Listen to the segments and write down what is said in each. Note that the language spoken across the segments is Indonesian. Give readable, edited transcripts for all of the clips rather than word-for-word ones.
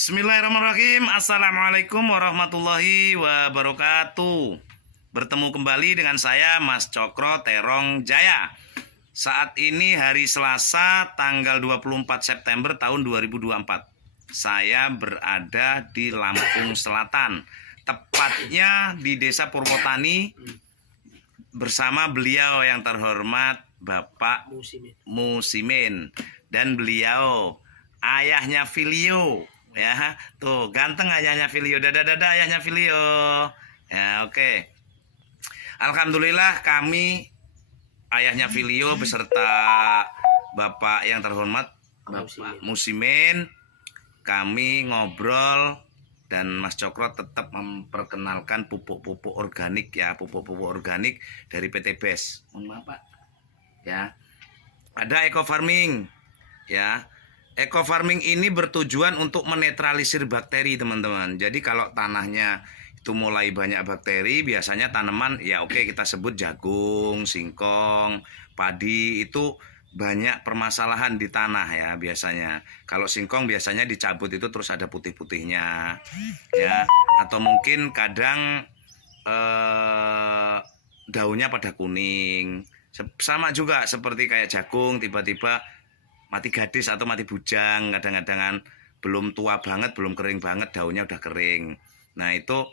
Bismillahirrahmanirrahim. Assalamualaikum warahmatullahi wabarakatuh. Bertemu kembali dengan saya Mas Cokro Terong Jaya. Saat ini hari Selasa tanggal 24 September tahun 2024. Saya berada di Lampung Selatan, tepatnya di Desa Purwotani bersama beliau yang terhormat Bapak Musimin dan beliau ayahnya Filio. Ya, tuh ganteng ayahnya Filio, dada ayahnya Filio. Ya, oke. Alhamdulillah kami ayahnya Filio beserta Bapak yang terhormat Bapak Musimin, kami ngobrol dan Mas Cokro tetap memperkenalkan pupuk-pupuk organik ya, pupuk-pupuk organik dari PT BES. Mohon maaf Pak. Ya. Ada eco farming. Ya. Eco farming ini bertujuan untuk menetralisir bakteri, teman-teman. Jadi kalau tanahnya itu mulai banyak bakteri, biasanya tanaman ya oke kita sebut jagung, singkong, padi itu banyak permasalahan di tanah ya biasanya. Kalau singkong biasanya dicabut itu terus ada putih-putihnya. Ya, atau mungkin kadang daunnya pada kuning. Sama juga seperti kayak jagung tiba-tiba mati gadis atau mati bujang, kadang-kadangan belum tua banget, belum kering banget, daunnya udah kering. Nah itu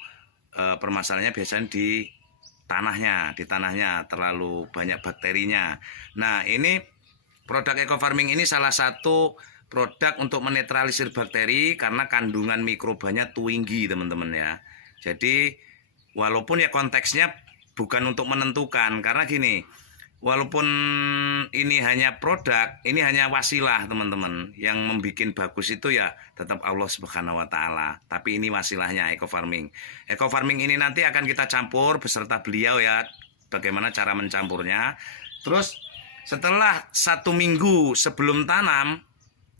permasalahannya biasanya di tanahnya terlalu banyak bakterinya. Nah ini produk eco farming ini salah satu produk untuk menetralisir bakteri karena kandungan mikrobanya tinggi teman-teman ya. Jadi walaupun ya konteksnya bukan untuk menentukan, karena gini, walaupun ini hanya produk, ini hanya wasilah teman-teman. Yang membuat bagus itu ya tetap Allah Subhanahu wa Ta'ala. Tapi ini wasilahnya eco farming. Eco farming ini nanti akan kita campur beserta beliau ya, bagaimana cara mencampurnya. Terus setelah 1 minggu sebelum tanam,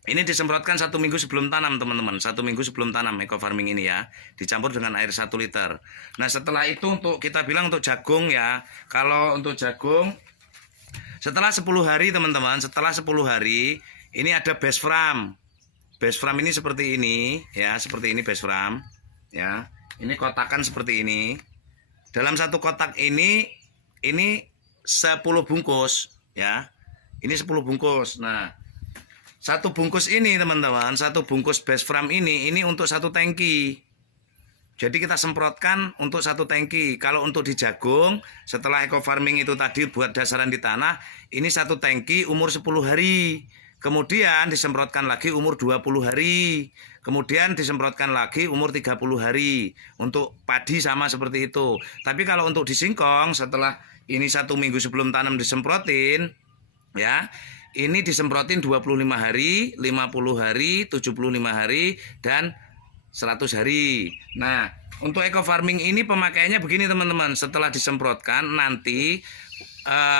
ini disemprotkan 1 minggu sebelum tanam teman-teman. 1 minggu sebelum tanam eco farming ini ya, dicampur dengan air 1 liter. Nah setelah itu untuk kita bilang untuk jagung ya, kalau untuk jagung setelah 10 hari teman-teman, setelah 10 hari ini ada base frame. Base frame ini seperti ini ya, seperti ini base frame ya. Ini kotakan seperti ini. Dalam satu kotak ini 10 bungkus ya. Ini 10 bungkus. Nah, satu bungkus ini teman-teman, satu bungkus base frame ini untuk 1 tangki. Jadi kita semprotkan untuk 1 tangki. Kalau untuk di jagung, setelah eco farming itu tadi buat dasaran di tanah, ini 1 tangki umur 10 hari. Kemudian disemprotkan lagi umur 20 hari. Kemudian disemprotkan lagi umur 30 hari. Untuk padi sama seperti itu. Tapi kalau untuk di singkong, setelah ini 1 minggu sebelum tanam disemprotin, ya, ini disemprotin 25 hari, 50 hari, 75 hari, dan 100 hari. Nah, untuk eco farming ini pemakaiannya begini teman-teman. Setelah disemprotkan nanti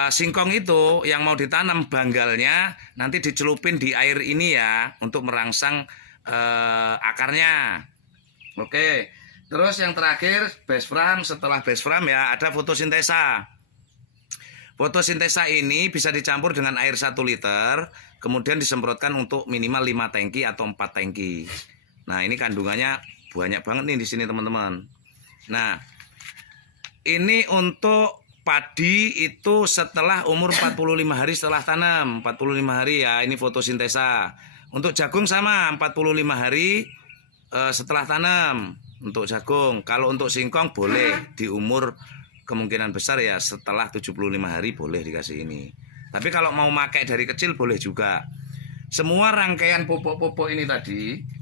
singkong itu yang mau ditanam banggalnya nanti dicelupin di air ini ya untuk merangsang akarnya. Oke. Terus yang terakhir base frame. Setelah base frame ya ada fotosintesa. Fotosintesa ini bisa dicampur dengan air 1 liter, kemudian disemprotkan untuk minimal 5 tangki atau 4 tangki. Nah, ini kandungannya banyak banget nih di sini, teman-teman. Nah, ini untuk padi itu setelah umur 45 hari setelah tanam. 45 hari ya, ini fotosintesa. Untuk jagung sama, 45 hari setelah tanam untuk jagung. Kalau untuk singkong boleh di umur kemungkinan besar ya setelah 75 hari boleh dikasih ini. Tapi kalau mau pakai dari kecil boleh juga. Semua rangkaian pupuk-pupuk ini tadi,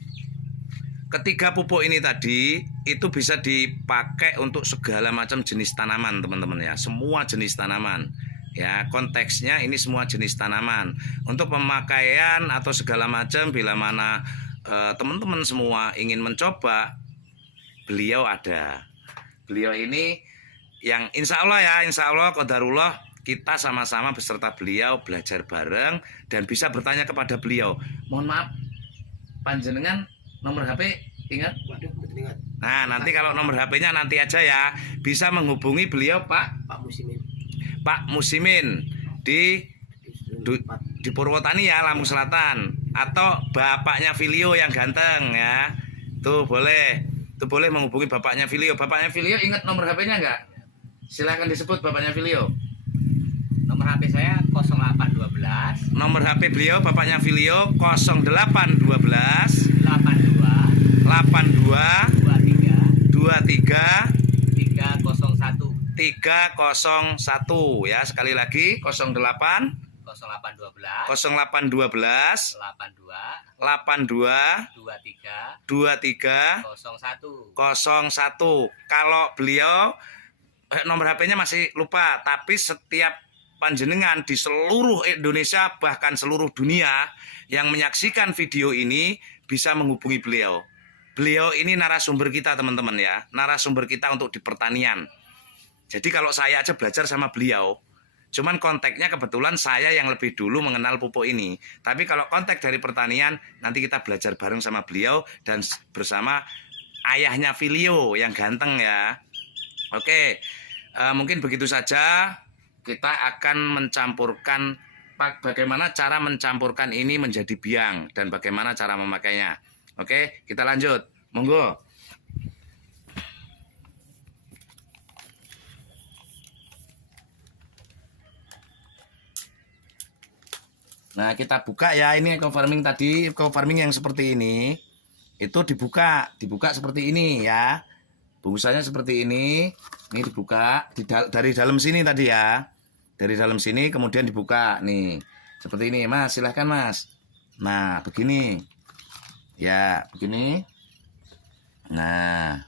ketiga pupuk ini tadi itu bisa dipakai untuk segala macam jenis tanaman teman-teman ya, semua jenis tanaman ya, konteksnya ini semua jenis tanaman. Untuk pemakaian atau segala macam bila mana teman-teman semua ingin mencoba, beliau ada. Beliau ini yang insya Allah qadarullah kita sama-sama beserta beliau belajar bareng dan bisa bertanya kepada beliau. Mohon maaf panjenengan nomor HP ingat? Waduh, betul ingat. Nah, nanti kalau nomor HP-nya nanti aja ya. Bisa menghubungi beliau Pak Musimin di Purwotani ya, Lampung Selatan. Atau bapaknya Filio yang ganteng ya. Tuh boleh. Tuh boleh menghubungi bapaknya Filio. Bapaknya Filio ingat nomor HP-nya nggak? Silahkan disebut bapaknya Filio. Nomor HP saya 0812 Nomor HP beliau bapaknya Filio 0812 82 82 23 23 301 301 ya. Sekali lagi 08 0812 0812 82 82 23 23 01. 01. Kalau beliau nomor HP-nya masih lupa, tapi setiap panjenengan di seluruh Indonesia bahkan seluruh dunia yang menyaksikan video ini bisa menghubungi beliau. Beliau ini narasumber kita teman-teman ya, narasumber kita untuk di pertanian. Jadi kalau saya aja belajar sama beliau, cuman kontaknya kebetulan saya yang lebih dulu mengenal pupuk ini. Tapi kalau kontak dari pertanian, nanti kita belajar bareng sama beliau dan bersama ayahnya Filio yang ganteng ya. Oke, mungkin begitu saja. Kita akan mencampurkan bagaimana cara mencampurkan ini menjadi biang dan bagaimana cara memakainya. Oke, kita lanjut. Monggo. Nah, kita buka ya. Ini eco farming tadi, eco farming yang seperti ini. Itu dibuka seperti ini ya. Bungkusannya seperti ini. Ini dibuka dari dalam sini tadi ya. Dari dalam sini kemudian dibuka nih. Seperti ini, Mas. Silahkan, Mas. Nah, begini. Ya, begini. Nah.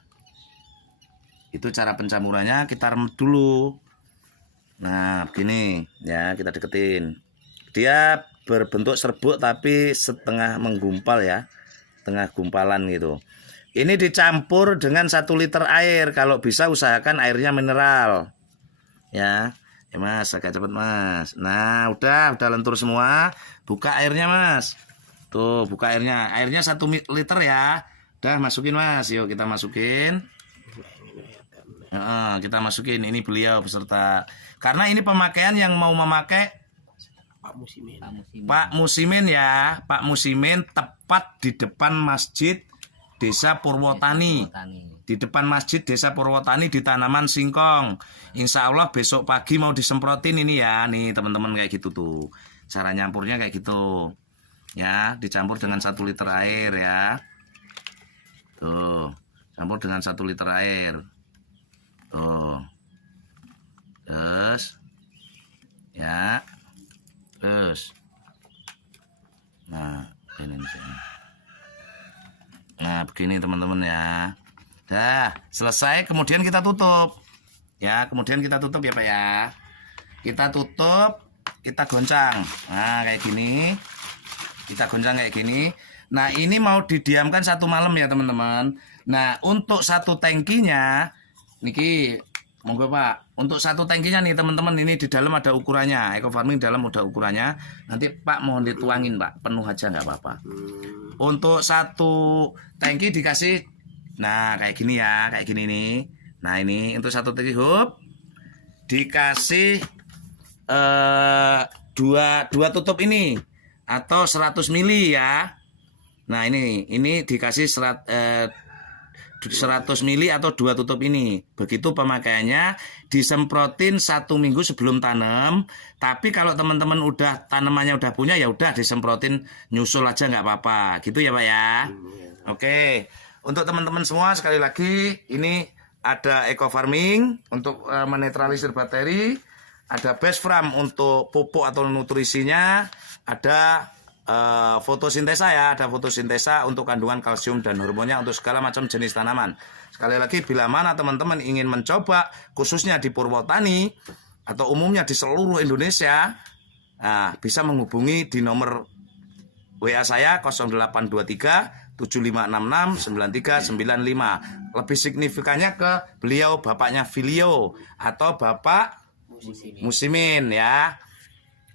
Itu cara pencampurannya, kita remet dulu. Nah, begini. Ya, kita deketin. Dia berbentuk serbuk tapi setengah menggumpal ya. Tengah gumpalan gitu. Ini dicampur dengan 1 liter air. Kalau bisa usahakan airnya mineral. Ya. Ya Mas, agak cepet Mas. Nah, udah lentur semua. Buka airnya Mas. Tuh, buka airnya. Airnya 1 liter ya. Udah masukin Mas. Yuk kita masukin. Kita masukin. Ini beliau beserta. Karena ini pemakaian yang mau memakai Pak Musimin ya. Pak Musimin tepat di depan Masjid Desa Purwotani. Di depan Masjid Desa Purwotani di tanaman singkong. Insya Allah besok pagi mau disemprotin ini ya. Nih teman-teman kayak gitu tuh. Cara nyampurnya kayak gitu. Ya, dicampur dengan 1 liter air ya. Tuh, campur dengan 1 liter air. Tuh. Terus. Ya. Terus. Nah, ini sini. Nah, begini teman-teman ya. Dah, selesai kemudian kita tutup. Ya, kemudian kita tutup ya, Pak ya. Kita tutup, kita goncang. Nah, kayak gini. Kita goncang kayak gini. Nah, ini mau didiamkan 1 malam ya, teman-teman. Nah, untuk 1 tangkinya niki monggo Pak. Untuk 1 tangkinya nih, teman-teman, ini di dalam ada ukurannya. Eco farming dalam udah ukurannya. Nanti Pak mohon dituangin, Pak. Penuh aja nggak apa-apa. Untuk 1 tangki dikasih nah kayak gini ya, kayak gini nih. Nah ini untuk 1 tangki hub dikasih 2 tutup ini atau 100 mili ya. Nah ini dikasih 100 mili atau 2 tutup ini. Begitu pemakaiannya, disemprotin 1 minggu sebelum tanam. Tapi kalau teman-teman udah tanamannya udah punya ya udah disemprotin nyusul aja nggak apa-apa. Gitu ya Pak ya. Oke. Untuk teman-teman semua sekali lagi ini ada eco farming untuk menetralisir bakteri, ada best farm untuk pupuk atau nutrisinya, ada fotosintesa ya, ada fotosintesa untuk kandungan kalsium dan hormonnya untuk segala macam jenis tanaman. Sekali lagi bila mana teman-teman ingin mencoba khususnya di Purwotani atau umumnya di seluruh Indonesia, nah, bisa menghubungi di nomor WA saya 0823 7566 9395. Lebih signifikannya ke beliau bapaknya Filio atau Bapak Musimin ya.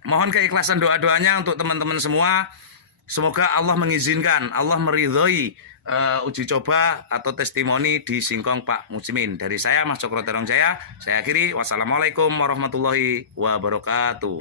Mohon keikhlasan doa-doanya untuk teman-teman semua. Semoga Allah mengizinkan, Allah meridhoi uji coba atau testimoni di singkong Pak Musimin. Dari saya Mas Cokro Terong Jaya, saya akhiri. Wassalamualaikum warahmatullahi wabarakatuh.